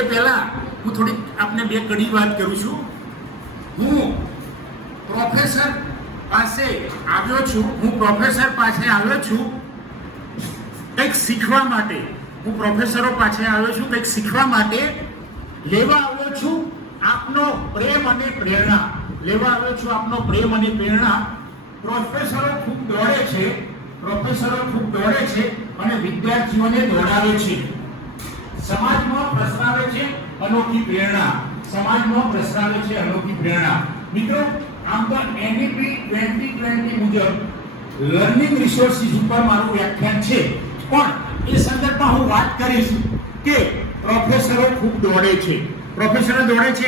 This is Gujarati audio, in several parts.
એ પહેલા હું થોડી આપને બે કડી વાત કરું છું. હું પ્રોફેસર પાસે આવ્યો છું કંઈક શીખવા માટે. હું પ્રોફેસરો પાસે આવ્યો છું કંઈક શીખવા માટે. લેવા આવ્યો છું આપનો પ્રેમ અને પ્રેરણા. પ્રોફેસરો ખૂબ દોડે છે અને વિદ્યાર્થીઓને દોડાવે છે. સમાજમાં પ્રસરાવે છે અનોખી પ્રેરણા. મિત્રો, આમ તો NEP 2020 મુજબ લર્નિંગ રિસોર્સિસ ઉપર મારું વ્યાખ્યાન છે, પણ એ સંદર્ભમાં હું વાત કરીશ કે પ્રોફેસરો ખૂબ દોડે છે.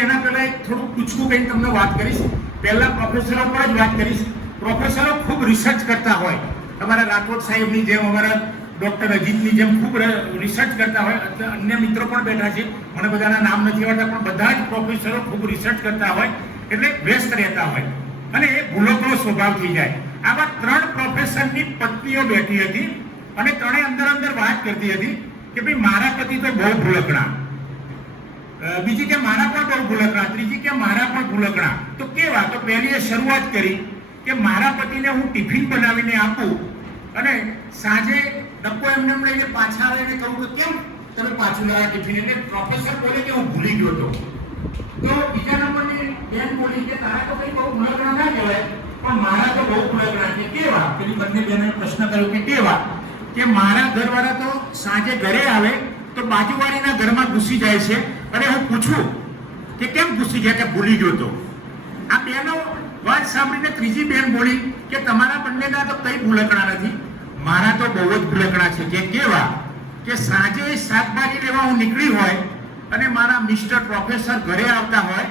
એના પહેલા એક થોડું ટૂંકું કંઈ તમને વાત કરીશ. પહેલા પ્રોફેસરો પર જ વાત કરીશ. પ્રોફેસરો ખૂબ રિસર્ચ કરતા હોય, અમારા રાઠોડ સાહેબની જેમ, અમારા ડોક્ટર અજીતની જેમ ખૂબ રિસર્ચ કરતા હોય. અન્ય મિત્રો પણ બેઠા છે, મને બધાના નામ નથી આવડતા, પણ બધા જ પ્રોફેસરો ખૂબ રિસર્ચ કરતા હોય એટલે વ્યસ્ત રહેતા હોય અને એ ભૂલકનો સ્વભાવ થઈ જાય. આવા 3 પ્રોફેસરની પત્નીઓ બેઠી હતી અને ત્રણેય અંદર વાત કરતી હતી કે ભાઈ મારા પતિ તો બહુ ભૂલકણા, બીજી કે મારા પણ બહુ ભૂલકણા, ત્રીજી કે મારા પણ ભૂલકણા. તો કેવા? તો પહેલી એ શરૂઆત કરી કે મારા પતિને હું ટિફિન બનાવીને આપું અને સાંજે ડબ્બો એમને લઈને પાછા આવીને કહું કે કેમ તમે પાછું લાવ્યા ટિફિન? એટલે પ્રોફેસર બોલે કે હું ભૂલી ગયો હતો. તો બીજા નંબરની બેન બોલી કે તારા તો કઈ બહુ ભૂલકણા ના કહેવાય, પણ મારા તો બહુ ભૂલકણા છે. કેવા? પેલી બંને બહેનોએ પ્રશ્ન કર્યો કે કેવા? કે મારા ઘરવાળા તો સાંજે ઘરે આવે તો બાજુવાળીના ઘરમાં ઘૂસી જાય છે અને હું પૂછું કે કેમ ઘૂસી ગયા? કે ભૂલી ગયો તો. આ બેનો વાત સાંભળીને ત્રીજી બેન બોલી કે તમારા બંનેના તો કઈ ભૂલકણા નથી, મારા તો બહુ જ ભૂલકણા છે. કે કેવા? કે સાંજે શાકભાજી લેવા હું નીકળી હોય અને મારા મિસ્ટર પ્રોફેસર ઘરે આવતા હોય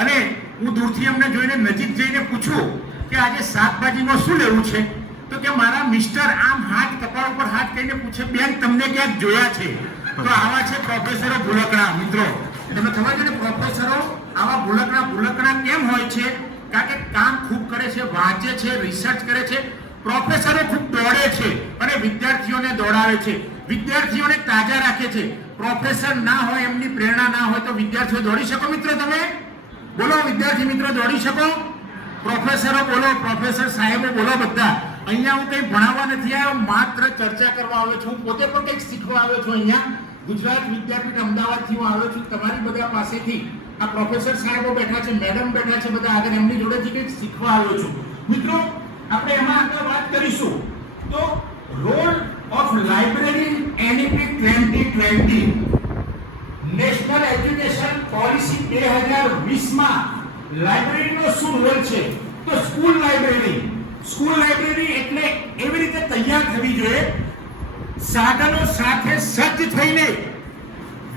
અને હું દૂરથી એમને જોઈને નજીક જઈને પૂછું કે આજે શાકભાજીમાં શું લેવું છે? તો કે મારા મિસ્ટર આમ હાથ કપાળ ઉપર હાથ કરીને પૂછે, બેન તમને ક્યાંક જોયા છે? તો આવા છે પ્રોફેસરો ભૂલકણા. મિત્રો, તમને ખબર છે ને પ્રોફેસરો આવા ભૂલકણા કેમ હોય છે? કારણ કે કામ ખૂબ કરે છે, વાંચે છે, રિસર્ચ કરે છે. પ્રોફેસરો ખૂબ દોડે છે અને વિદ્યાર્થીઓને દોડાવે છે, વિદ્યાર્થીઓને તાજા રાખે છે. પ્રોફેસર ના હોય, એમની પ્રેરણા ના હોય તો વિદ્યાર્થીઓ દોડી શકો? મિત્રો તમે બોલો, વિદ્યાર્થી મિત્રો દોડી શકો? પ્રોફેસરો બોલો, પ્રોફેસર સાહેબો બોલો. બધા અહીંયા હું કંઈ ભણાવવા નથી આવ્યો, માત્ર ચર્ચા કરવા આવ્યો છું. હું પોતે પણ કંઈક શીખવા આવ્યો છું. અહીંયા ગુજરાત વિદ્યાપીઠ અમદાવાદથી હું આવ્યો છું. તમારી બધા પાસેથી આ પ્રોફેસર સાહેબો બેઠા છે, મેડમ બેઠા છે, બધા આગળ એમની જોડેથી કંઈક શીખવા આવ્યો છું. મિત્રો, આપણે એમાં આગળ વાત કરીશું તો role of library NEP 2020 national education policy 2020 માં લાઇબ્રેરીનો શું રોલ છે? તો સ્કૂલ લાઇબ્રેરી એટલે એવી રીતે તૈયાર થવી જોઈએ, સાધનો સાથે સજ્જ થઈને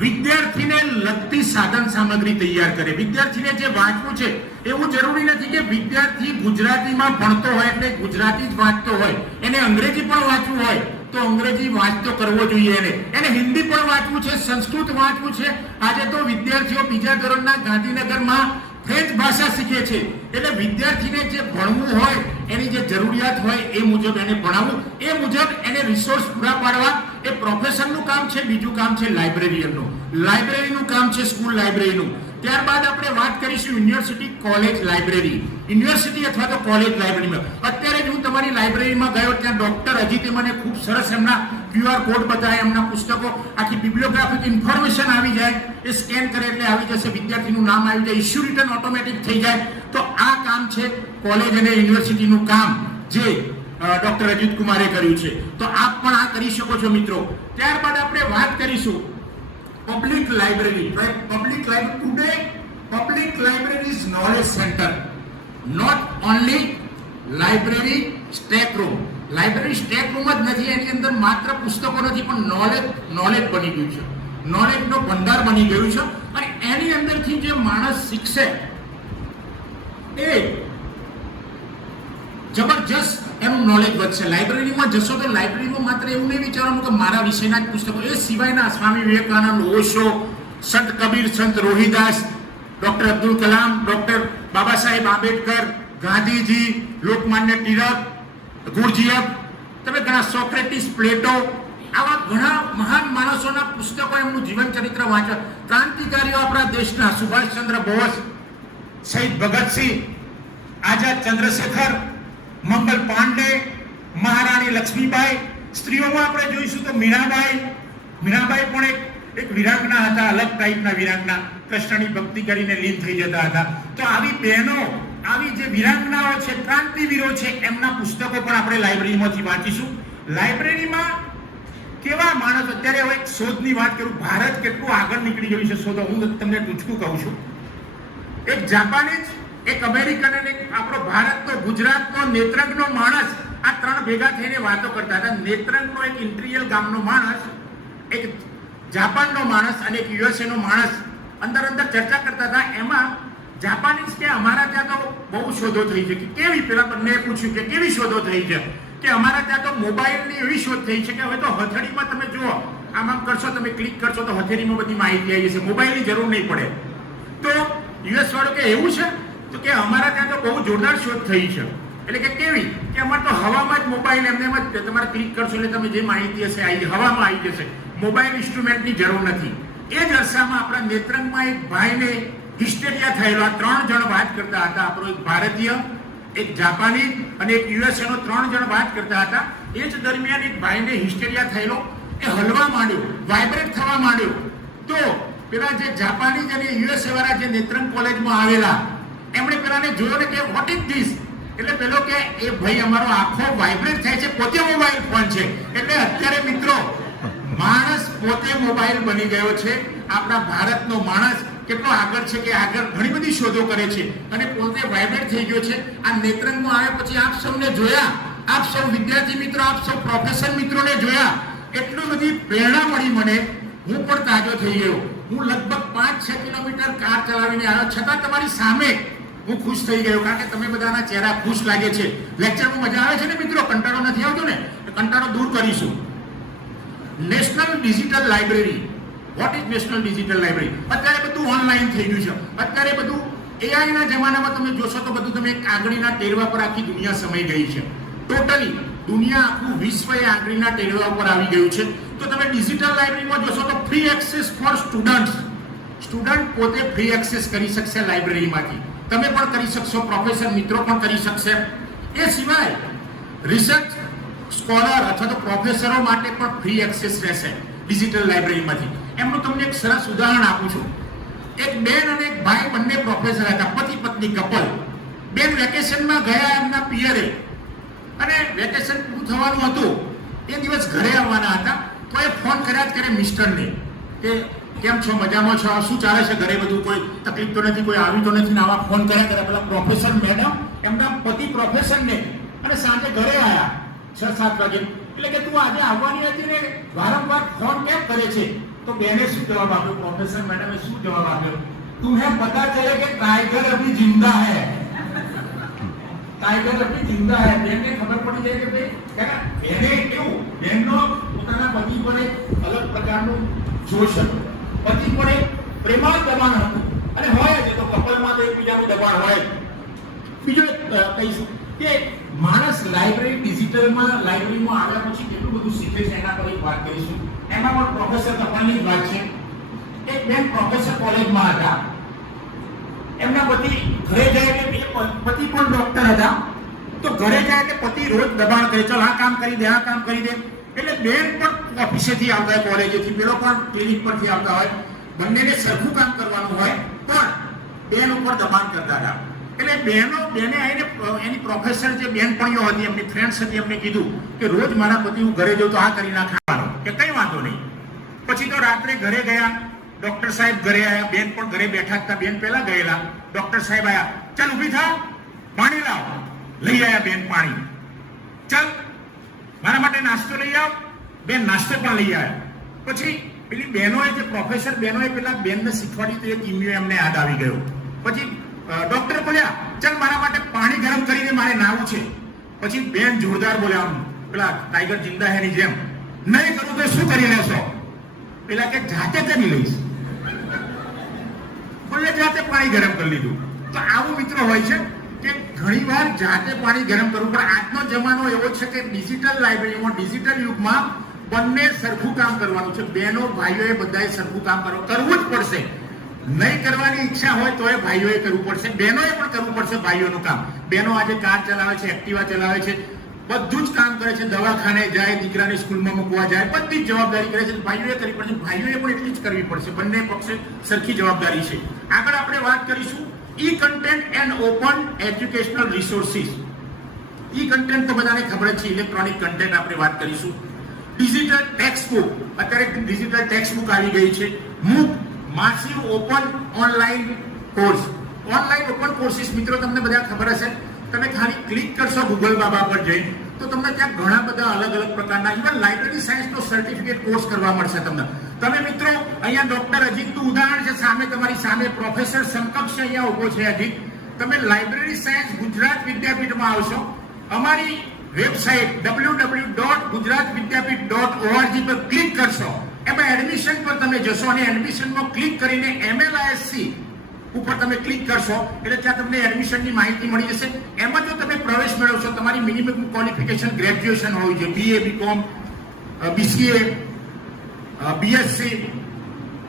વિદ્યાર્થીને લગતી સાધન સામગ્રી તૈયાર કરે. વિદ્યાર્થીને જે વાંચવું છે એવું જરૂરી નથી કે વિદ્યાર્થી ગુજરાતીમાં ભણતો હોય એટલે ગુજરાતી જ વાંચતો હોય, એને અંગ્રેજી પણ વાંચવું હોય તો અંગ્રેજી વાંચતો કરવો જોઈએ. એને હિન્દી પણ વાંચવું છે, સંસ્કૃત વાંચવું છે. આજે તો વિદ્યાર્થીઓ બીજા ધોરણના ગાંધીનગરમાં ફ્રેન્ચ ભાષા શીખે છે. એટલે વિદ્યાર્થીને જે ભણવું હોય, એની જે જરૂરિયાત હોય એ મુજબ એને ભણાવવું, એ મુજબ એને રિસોર્સ પૂરા પાડવા એ પ્રોફેસરનું કામ છે. બીજું કામ છે લાઇબ્રેરીનું કામ છે, સ્કૂલ લાઇબ્રેરીનું. ત્યારબાદ આપણે વાત કરીશું યુનિવર્સિટી કોલેજ લાઇબ્રેરી. યુનિવર્સિટી અથવા તો કોલેજ લાઇબ્રેરીમાં અત્યારે જ હું તમારી લાઇબ્રેરીમાં ગયો, ત્યાં ડોક્ટર અજીતે મને ખૂબ સરસ એમના QR કોડ બતાવ્યા, એમના પુસ્તકો, આખી બિબ્લિયોગ્રાફિક ઇન્ફોર્મેશન આવી જાય, એ સ્કેન કરે એટલે આવી જશે, વિદ્યાર્થીનું નામ આવી જાય, ઇશ્યુ રિટર્ન ઓટોમેટિક થઈ જાય. તો આ કામ છે કોલેજ અને યુનિવર્સિટીનું કામ જે ડોક્ટર અજીત કુમારે કર્યું છે. તો આપ પણ આ કરી શકો છો મિત્રો. ત્યારબાદ આપણે વાત કરીશું public library. Today public library is knowledge centre, not only library stack room. Library stack room જ નથી, એની અંદર માત્ર પુસ્તકો નથી પણ નોલેજ બની ગયું છે, નોલેજનો ભંડાર બની ગયું છે. અને એની અંદરથી જે માણસ શીખશે એ જબરજસ્ત એનું નોલેજ વધશે. લાઇબ્રેરીમાં જશો તો લાઇબ્રેરીમાં માત્ર એવું નહીં વિચારવાનું કે મારા વિષયના જ પુસ્તકો, એ સિવાયના સ્વામી વિવેકાનંદ, ઓશો, સંત કબીર, સંત રોહિદાસ, ડોક્ટર અબ્દુલ કલામ, ડોક્ટર બાબા સાહેબ આંબેડકર, ગાંધીજી, લોકમાન્ય ટિળક, ગુરજીએફ, તમે ઘણા સોક્રેટિસ, પ્લેટો, આવા ઘણા મહાન માણસોના પુસ્તકો, એમનું જીવન ચરિત્ર વાંચો. ક્રાંતિકારીઓ આપણા દેશના સુભાષચંદ્ર બોઝ, શહીદ ભગતસિંહ, આઝાદ ચંદ્રશેખર, મંગલ પાંડે, મહારાણી લક્ષ્મીબાઈ. સ્ત્રીઓમાં આપણે જોઈશું તો મીરાબાઈ પણ એક વિરાંગના હતા, અલગ ટાઈપના વિરાંગના, કૃષ્ણની ભક્તિ કરીને લીન થઈ જતા હતા. તો આવી બહેનો, આવી જે વિરાંગનાઓ છે, ક્રાંતિવીરો છે, એમના પુસ્તકો પણ આપણે લાઇબ્રેરીમાંથી વાંચીશું. લાઇબ્રેરીમાં કેવા માણસ, અત્યારે હવે એક શોધની વાત કરું, ભારત કેટલું આગળ નીકળી ગયું છે શોધો. હું તમને ટૂંચકું કહું છું. એક જાપાનીઝ, એક અમેરિકન અને એક આપણો ભારતનો, ગુજરાતનો નેત્રંગનો માણસ, આ ત્રણ ભેગા થઈને વાતો કરતા હતા. નેત્રંગનો એક ઇન્ટિરિયલ ગામનો માણસ, એક જાપાનનો માણસ અને એક યુએસએ નો માણસ અંદર ચર્ચા કરતા હતા. એમાં જાપાનીઝ કે અમારા ત્યાં તો બહુ શોધો થઈ છે. કે કેવી? પેલા બંને પૂછ્યું કે કેવી શોધો થઈ છે? કે અમારા ત્યાં તો મોબાઈલની એવી શોધ થઈ છે કે હવે તો હથેળીમાં તમે જુઓ, આમ કરશો, તમે ક્લિક કરશો તો હથેળીમાં બધી માહિતી આવી જશે, મોબાઈલની જરૂર નહીં પડે. તો યુએસ વાળો કે એવું છે? તો કે અમારા ત્યાં તો બહુ જોરદાર શોધ થઈ છે. એટલે કે કેવી? કે અમારે તો હવામાં જ મોબાઈલ એમને તમારે ક્લિક કરશો એટલે તમે જે માહિતી હશે આવી હવામાં આવી જશે, મોબાઈલ ઇન્સ્ટ્રુમેન્ટની જરૂર નથી. એ જ અરસામાં આપણા નેત્રંગમાં એક ભાઈને હિસ્ટેરિયા થયેલો. આ 3 જણ વાત કરતા હતા. આપણો એક ભારતીય, એક જાપાની અને એક યુએસએ નો 3 જણ વાત કરતા હતા. એ જ દરમિયાન એક ભાઈને હિસ્ટેરિયા થયેલો, એ હલવા માંડ્યો, વાઇબ્રેટ થવા માંડ્યો. તો પેલા જે જાપાનીઝ અને યુએસએ વાળા જે નેત્રંગ કોલેજમાં આવેલા, એમણે પેલાને જોયો ને કે વોટ ઇઝ ધીસ? એટલે પેલો કે એ ભાઈ અમારો આખો વાઇબ્રેટ થાય છે, પોતે મોબાઈલ ફોન છે. એટલે અત્યારે મિત્રો માણસ પોતે મોબાઈલ બની ગયો છે. આપણા ભારતનો માણસ કેટલો આગળ છે કે આગળ ઘણી બધી શોધો કરે છે અને પોતે વાઇબ્રેટ થઈ ગયો છે. આ નેત્રંગમાં આવ્યા પછી આપ સૌને જોયા, આપ સૌ વિદ્યાર્થી મિત્રો, આપ સૌ પ્રોફેસર મિત્રોને જોયા, એટલી બધી પ્રેરણા મળી મને. હું પણ તાજો થઈ ગયો. હું લગભગ 5-6 કિલોમીટર કાર ચલાવીને આવ્યો, છતાં તમારી સામે હું ખુશ થઈ ગયો, કારણ કે તમે બધાના ચહેરા ખુશ લાગે છે. લેક્ચરમાં મજા આવે છે ને મિત્રો? કંટાળો નથી આવતો ને? કંટાળો દૂર કરીશું. National digital library. What is national digital library? અત્યારે બધું ઓનલાઈન થઈ ગયું છે. અત્યારે બધું એઆઈ ના જમાનામાં તમે જોશો તો બધું તમે આંગળીના ટેરવા પર આખી દુનિયા સમાઈ ગઈ છે. ટોટલી દુનિયા, આખું વિશ્વ એ આંગળીના ટેરવા પર આવી ગયું છે. તો તમે ડિજિટલ લાઇબ્રેરીમાં જોશો તો free access for students. Student પોતે ફ્રી એક્સેસ કરી શકશે લાઇબ્રેરીમાંથી. તમે પણ કરી શકશો, પ્રોફેસર મિત્રો પણ કરી શકશે. એ સિવાય રિસર્ચ સ્કોલર અથવા તો પ્રોફેસરો માટે પણ ફ્રી એક્સેસ રહેશે ડિજિટલ લાઇબ્રેરીમાંથી. એમનું તમને એક સરસ ઉદાહરણ આપું છું. એક બેન અને એક ભાઈ, બંને પ્રોફેસર હતા, પતિ પત્ની કપલ. બેન વેકેશનમાં ગયા એમના પિયરે, અને વેકેશન પૂરું થવાનું હતું. એ દિવસ ઘરે આવવાના હતા. તો એ ફોન કર્યા જ કરે મિસ્ટરને કે કેમ છો, મજામાં છો, શું ચાલે છે ઘરે, બધું કોઈ તકલીફ તો નથી, કોઈ આવી તો નથી ને? આવા ફોન કર્યા કરે પેલા પ્રોફેસર મેડમ, એમના પતિ પ્રોફેસરને. અને સાંજે ઘરે આવ્યા 6-7 વાગે. એટલે કે તું આજે આવવાની હતી ને વારંવાર ફોન કેમ કરે છે? તો બેને શું જવાબ આપ્યો? પ્રોફેસર મેડમે શું જવાબ આપ્યો? तुम्हें पता चले कि टाइगर अभी जिंदा है, टाइगर अभी जिंदा है. બેનને ખબર પડી જાય કે ભાઈ બેને કેવું, બેનનો પોતાના પતિ પર એક અલગ પ્રકારનું જોશ હતો. પતિ પર એક પ્રેમાળ દબાણ હતું, અને હોય જ તો કપલમાં તો એકબીજાનું દબાણ હોય. બીજું કહીશું કે માણસ લાઇબ્રેરી, ડિજિટલમાં લાઇબ્રેરીમાં આવ્યા પછી કેટલું બધું શીખે છે, એના પર એક વાત કરીશું. એમાં પણ પ્રોફેસર કપલની વાત છે. એક બેન પ્રોફેસર કોલેજમાં હતા. એમના પતિ ઘરે જાય એટલે પતિ પણ ડોક્ટર હતા. તો ઘરે જાય એટલે પતિ રોજ દબાણ કરે, ચાલ આ કામ કરી દે, આ કામ કરી દે. એટલે બેન પણ ઓફિસેથી આવતા હોય, કોલેજેથી, પેલો પણ ક્લિનિક પરથી આવતા હોય. બંનેને સરખું કામ કરવાનું હોય, પણ બેન ઉપર દબાણ કરતા હતા. એટલે બેને આવીને એની પ્રોફેસર જે બેનપણીઓ હતી, એમની ફ્રેન્ડ્સ હતી, એમને કીધું કે રોજ મારા પતિ હું ઘરે જાઉં તો આ કરી નાખવાનો, કે કંઈ વાંધો નહીં. પછી તો રાત્રે ઘરે ગયા, ડોક્ટર સાહેબ ઘરે આવ્યા, બેન પણ ઘરે બેઠા હતા. બેન પહેલા ગયેલા, ડોક્ટર સાહેબ આવ્યા, ચાલ ઊભી થા, પાણી લાવ. લઈ આવ્યા બેન પાણી. ચાલ મારા માટે નાસ્તો લઈ આવ. બેન નાસ્તો પણ લઈ આવ્યા. પછી પેલી બહેનોએ, જે પ્રોફેસર બહેનોએ પેલા બેનને શીખવાડી તો એ કિમિયો એમને યાદ આવી ગયો. પછી ડોક્ટર બોલ્યા, ચાલ મારા માટે પાણી ગરમ કરીને મારે નાવું છે. પછી બેન જોરદાર બોલ્યા, આમ પેલા ટાઈગર જિંદા હે ની જેમ, નહીં કરું તો શું કરી લેશો? પેલા કે જાતે કરી લઈશ. બોલે જાતે પાણી ગરમ કરી લીધું. તો આવું મિત્રો હોય છે કે ઘણીવાર જાતે પાણી ગરમ કરવું. પણ આજનો જમાનો એવો છે કે ડિજિટલ લાઇબ્રેરીમાં, ડિજિટલ યુગમાં બંને સરખું કામ કરવાનું છે. બહેનો ભાઈઓએ બધાએ સરખું કામ કરવું જ પડશે. નહીં કરવાની ઈચ્છા હોય તો એ ભાઈઓએ કરવું પડશે, બહેનોએ પણ કરવું પડશે ભાઈઓનું કામ. બહેનો આજે કાર ચલાવે છે, એક્ટિવા ચલાવે છે, બધું જ કામ કરે છે, દવાખાને જાય, દીકરાને સ્કૂલમાં મૂકવા જાય, બધી જ જવાબદારી કરે છે. ભાઈઓએ કરવી પડશે, ભાઈઓએ પણ એટલી જ કરવી પડશે. બંને પક્ષે સરખી જવાબદારી છે. આગળ આપણે વાત કરીશું e content and open educational resources. E content તો બધાને ખબર જ છે, ઇલેક્ટ્રોનિક કન્ટેન્ટ આપણે વાત કરીશું. ડિજિટલ ટેક્સ્ટ બુક, અત્યારે ડિજિટલ ટેક્સ્ટ બુક આવી ગઈ છે. MOOC, massive open online course. Online open courses મિત્રો તમને બધા ખબર હશે. તમે ખાલી ક્લિક કરશો ગૂગલ બાબા પર જઈ તો તમને ત્યાં ઘણા બધા અલગ અલગ પ્રકારના ઇવન લાઇબ્રેરી સાયન્સનો સર્ટિફિકેટ કોર્સ કરવા મળશે તમને. તમે મિત્રો અહીંયા ડોક્ટર અજીતનું ઉદાહરણ છે, સામે તમારી સામે પ્રોફેસર સમકક્ષ અહીંયા ઉભો છે અજીત. તમે લાઇબ્રેરી સાયન્સ ગુજરાત વિદ્યાપીઠમાં આવશો, અમારી વેબસાઇટ www.gujaratvidyapith.org પર ક્લિક કરશો, એમાં એડમિશન પર તમે જશો અને એડમિશનમાં ક્લિક કરીને MLISC ઉપર તમે ક્લિક કરશો એટલે ત્યાં તમને એડમિશનની માહિતી મળી જશે. એમાં જો તમે પ્રવેશ મેળવશો, તમારી મિનિમમ ક્વોલિફિકેશન ગ્રેજ્યુએશન હોવી જોઈએ. BA, BCom, BCA, BSc,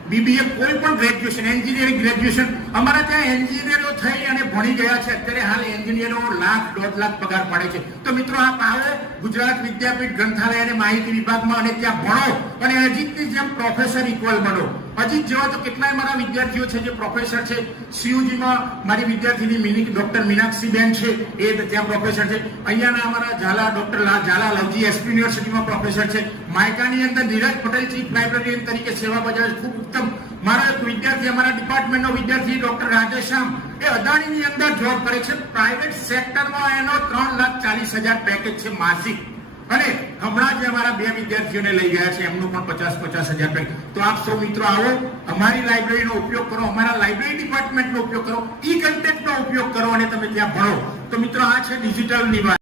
BBA, કોઈ પણ ગ્રેજ્યુએશન, એન્જિનિયરિંગ ગ્રેજ્યુએશન. અમારા ત્યાં એન્જિનિયરો થઈ અને ભણી ગયા છે. અત્યારે હાલ એન્જિનિયરો લાખ, 1.5 લાખ પગાર પાડે છે. તો મિત્રો આપ આવો ગુજરાત વિદ્યાપીઠ ગ્રંથાલય અને માહિતી વિભાગમાં અને ત્યાં ભણો અને અજીતની જેમ પ્રોફેસર ઇક્વલ બનો. અજીત જેવા તો કેટલાય મારા વિદ્યાર્થીઓ છે જે પ્રોફેસર છે. CUG-માં મારી વિદ્યાર્થીની ડોક્ટર મીનાક્ષીબેન છે, એ ત્યાં પ્રોફેસર છે. અહીંયાના અમારા ઝાલા ડોક્ટર ઝાલા લવજી SP યુનિવર્સિટીમાં પ્રોફેસર છે. માયકાની અંદર નીરજ પટેલ ચીફ લાઇબ્રેરિયન તરીકે સેવા બજાવે છે, ખૂબ ઉત્તમ. મારા એક વિદ્યાર્થી, અમારા ડિપાર્ટમેન્ટનો વિદ્યાર્થી ડોક્ટર રાજેશ્યામ, એ અદાણીની અંદર જોબ કરે છે. પ્રાઇવેટ સેક્ટરમાં એનો 3,40,000 પેકેજ છે માસિક. અને હમણાં જ અમારા 2 વિદ્યાર્થીઓને લઈ ગયા છે, એમનું પણ 50,000 પેકેજ. તો આપ સૌ મિત્રો આવો, અમારી લાઇબ્રેરીનો ઉપયોગ કરો, અમારા લાઇબ્રેરી ડિપાર્ટમેન્ટનો ઉપયોગ કરો, ઈ કન્ટેન્ટનો ઉપયોગ કરો અને તમે ત્યાં ભણો. તો મિત્રો આ છે ડિજિટલની વાત.